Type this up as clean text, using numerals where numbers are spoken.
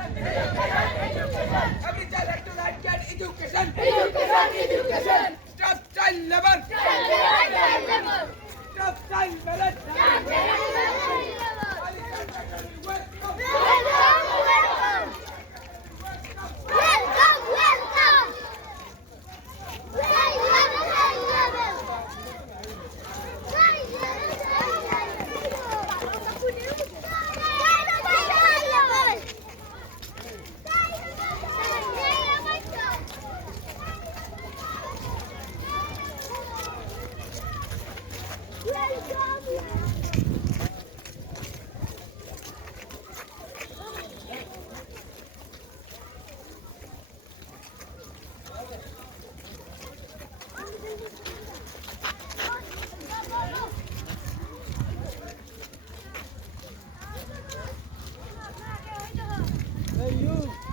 Every child has to right get education. Education. Stop child labor. Child Stop child marriage. Hey, you.